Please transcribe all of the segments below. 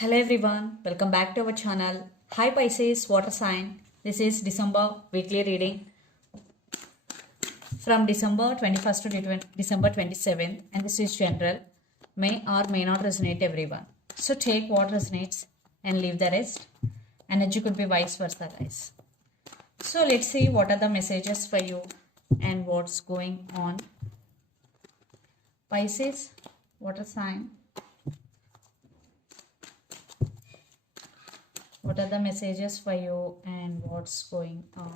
Hello everyone, welcome back to our channel. Hi Pisces, water sign. This is December weekly reading from December 21st to December 27th, and this is general. May or may not resonate everyone. So take what resonates and leave the rest. Energy could be vice versa, guys. So let's see what are the messages for you and what's going on. Pisces, water sign. What are the messages for you and what's going on?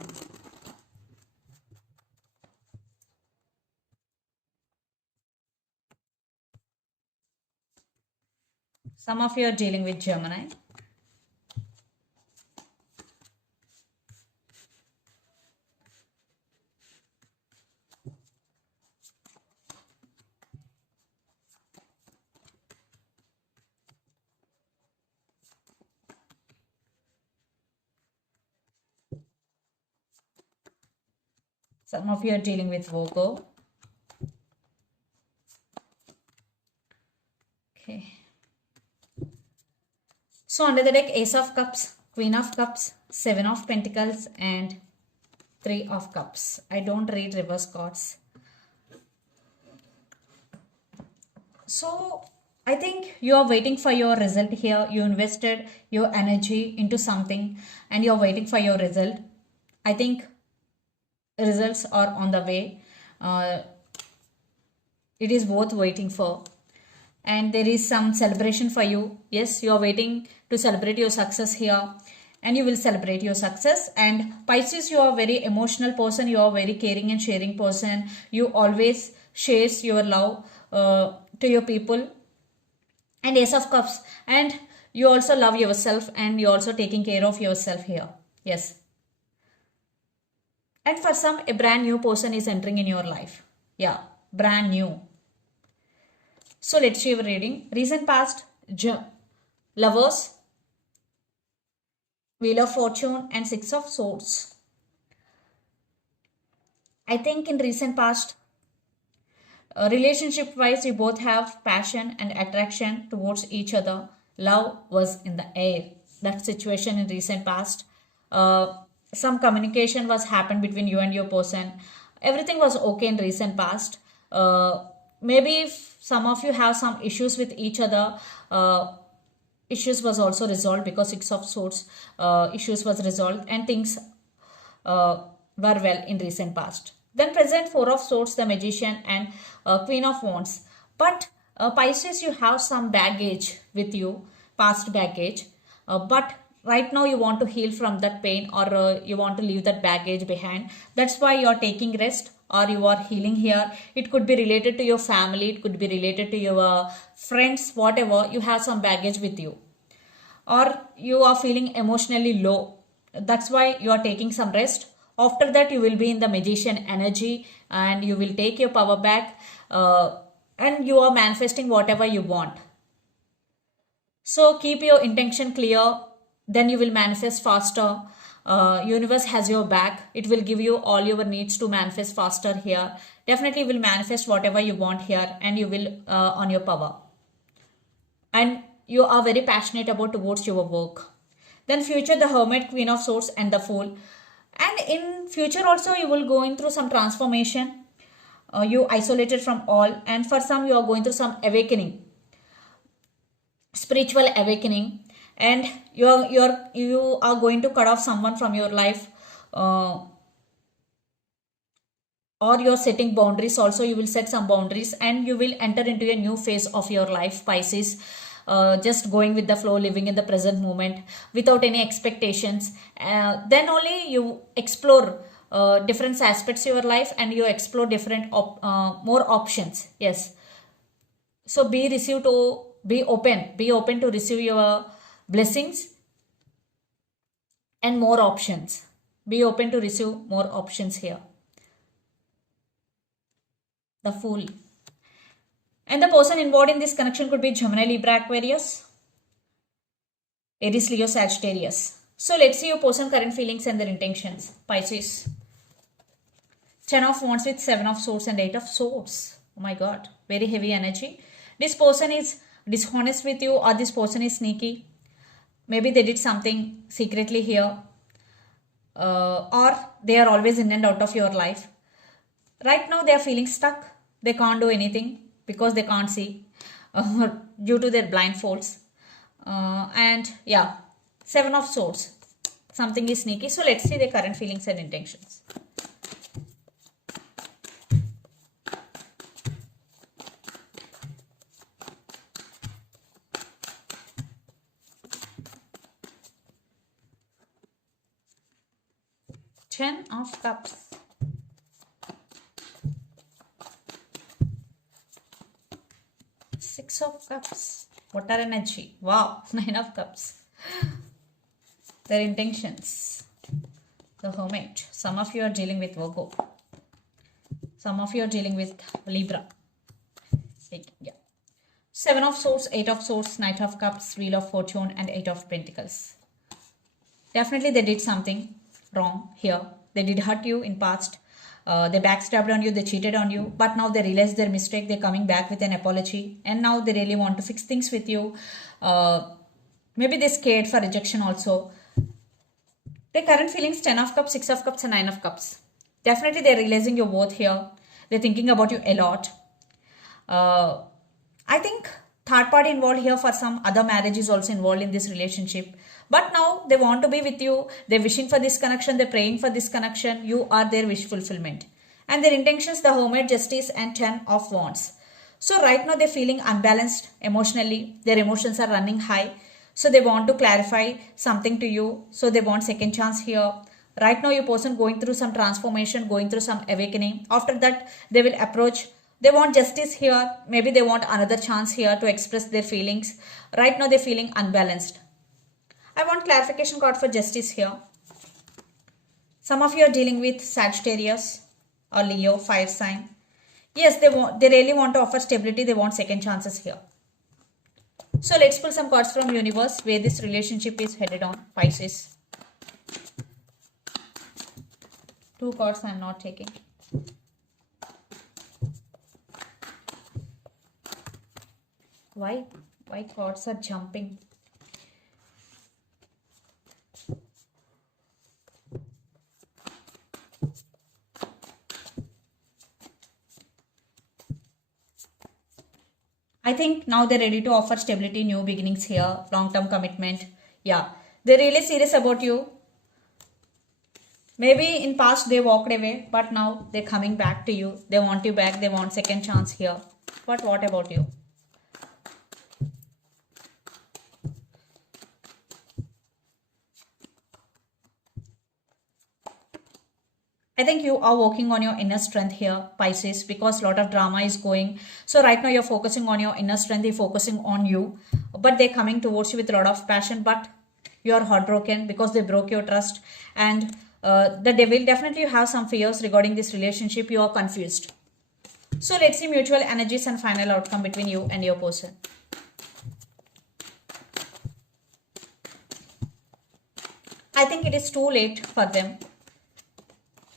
Some of you are dealing with Gemini. Some of you are dealing with Virgo. Okay. So under the deck, Ace of Cups, Queen of Cups, Seven of Pentacles and Three of Cups. I don't read reverse cards. So I think you are waiting for your result here. You invested your energy into something and you're waiting for your result. I think results are on the way. It is worth waiting for. And there is some celebration for you. Yes, you are waiting to celebrate your success here and you will celebrate your success. And Pisces, you are a very emotional person. You are a very caring and sharing person. You always shares your love to your people. And Ace of Cups, and you also love yourself and you also taking care of yourself here. Yes. And for some, a brand new person is entering in your life. Yeah, brand new. So let's see your reading. Recent past, Lovers, Wheel of Fortune and Six of Swords. I think in recent past, relationship wise, you both have passion and attraction towards each other. Love was in the air. That situation in recent past. Some communication was happened between you and your person. Everything was okay in recent past. Maybe if some of you have some issues with each other, issues was also resolved because Six of Swords issues was resolved and things were well in recent past. Then present, Four of Swords, the Magician and Queen of Wands. But Pisces, you have some baggage with you, past baggage. But right now you want to heal from that pain or you want to leave that baggage behind. That's why you are taking rest or you are healing here. It could be related to your family. It could be related to your friends, whatever. You have some baggage with you. Or you are feeling emotionally low. That's why you are taking some rest. After that, you will be in the Magician energy and you will take your power back and you are manifesting whatever you want. So keep your intention clear, then you will manifest faster. Universe has your back. It will give you all your needs to manifest faster here. Definitely will manifest whatever you want here and you will on your power. And you are very passionate about towards your work. Then future, the Hermit, Queen of Swords and the Fool. And in future also you will going through some transformation. You isolated from all, and for some you are going through some awakening, spiritual awakening, and you are going to cut off someone from your life, or you're setting boundaries. Also you will set some boundaries and you will enter into a new phase of your life, Pisces. Just going with the flow, living in the present moment without any expectations. Then only you explore different aspects of your life and you explore different more options. Yes. So be open to receive your blessings and more options. Be open to receive more options here. The Fool. And the person involved in this connection could be Gemini, Libra, Aquarius, Aries, Leo, Sagittarius. So let's see your person current feelings and their intentions. Pisces. Ten of Wands with Seven of Swords and Eight of Swords. Oh my God. Very heavy energy. This person is dishonest with you or this person is sneaky. maybe they did something secretly here, or they are always in and out of your life. Right now they are feeling stuck. They can't do anything because they can't see, due to their blindfolds. And yeah, Seven of Swords, something is sneaky. So let's see their current feelings and intentions. Ten of Cups. Six of Cups. Water energy. Wow. Nine of Cups. Their intentions. The Hermit. Some of you are dealing with Virgo. Some of you are dealing with Libra. Yeah. Seven of Swords, Eight of Swords, Knight of Cups, Wheel of Fortune, and Eight of Pentacles. Definitely they did something wrong here. They did hurt you in past. They backstabbed on you, they cheated on you, but now they realize their mistake. They're coming back with an apology, and now they really want to fix things with you. Maybe they're scared for rejection also. Their current feelings: 10 of Cups, 6 of Cups, and 9 of Cups. Definitely they're realizing your worth here. They're thinking about you a lot. I think third party involved here. For some, other marriage is also involved in this relationship. But now they want to be with you. They're wishing for this connection. They're praying for this connection. You are their wish fulfillment. And their intentions: the Hermit, Justice, and 10 of Wands. So right now they're feeling unbalanced emotionally. Their emotions are running high. So they want to clarify something to you. So they want second chance here. Right now your person going through some transformation, going through some awakening. After that they will approach. They want justice here. Maybe they want another chance here to express their feelings. Right now they're feeling unbalanced. I want clarification card for justice here. Some of you are dealing with Sagittarius or Leo, fire sign. Yes, they really want to offer stability. They want second chances here. So let's pull some cards from universe where this relationship is headed on. Pisces. Two cards I'm not taking. Why cards are jumping? I think now they're ready to offer stability, new beginnings here, long-term commitment. Yeah, they're really serious about you. Maybe in past they walked away, but now they're coming back to you. They want you back. They want second chance here. But what about you? I think you are working on your inner strength here, Pisces, because a lot of drama is going. So right now you're focusing on your inner strength. They're focusing on you, but they're coming towards you with a lot of passion. But you are heartbroken because they broke your trust. And the devil, definitely you have some fears regarding this relationship. You are confused. So let's see mutual energies and final outcome between you and your person. I think it is too late for them.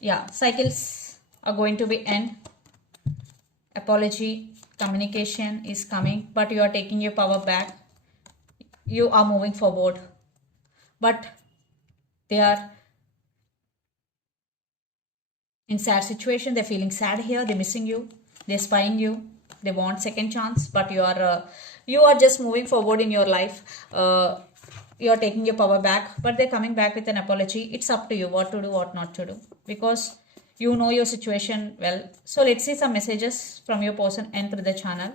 Yeah, cycles are going to be end. Apology, communication is coming, but you are taking your power back. You are moving forward, but they are in sad situation. They're feeling sad here. They're missing you. They're spying you. They want second chance, but you are just moving forward in your life. You are taking your power back, but they're coming back with an apology. It's up to you what to do, what not to do, because you know your situation well. So let's see some messages from your person and through the channel.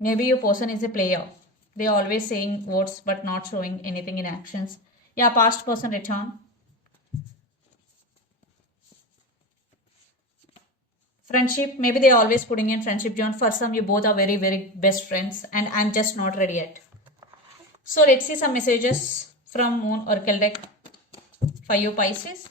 Maybe your person is a player. They're always saying words but not showing anything in actions. Yeah, past person return. Friendship, maybe they're always putting in friendship zone. For some, you both are very, very best friends, and I'm just not ready yet. So let's see some messages from Moon Oracle deck for you, Pisces.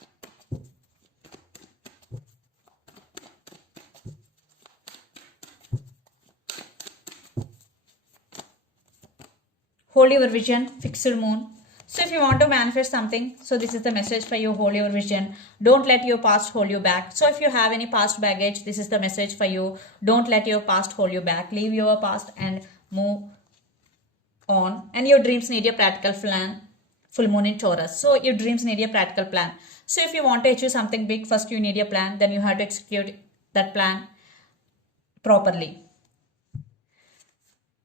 Hold your vision, fixed moon. So if you want to manifest something, so this is the message for you. Hold your vision. Don't let your past hold you back. So if you have any past baggage, this is the message for you. Don't let your past hold you back. Leave your past and move on. And your dreams need a practical plan. Full moon in Taurus. So your dreams need a practical plan. So if you want to achieve something big, first you need a plan. Then you have to execute that plan properly.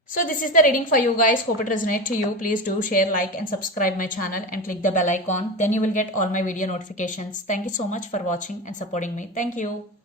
So this is the reading for you guys. Hope it resonates to you. Please do share, like and subscribe my channel and click the bell icon. Then you will get all my video notifications. Thank you so much for watching and supporting me. Thank you.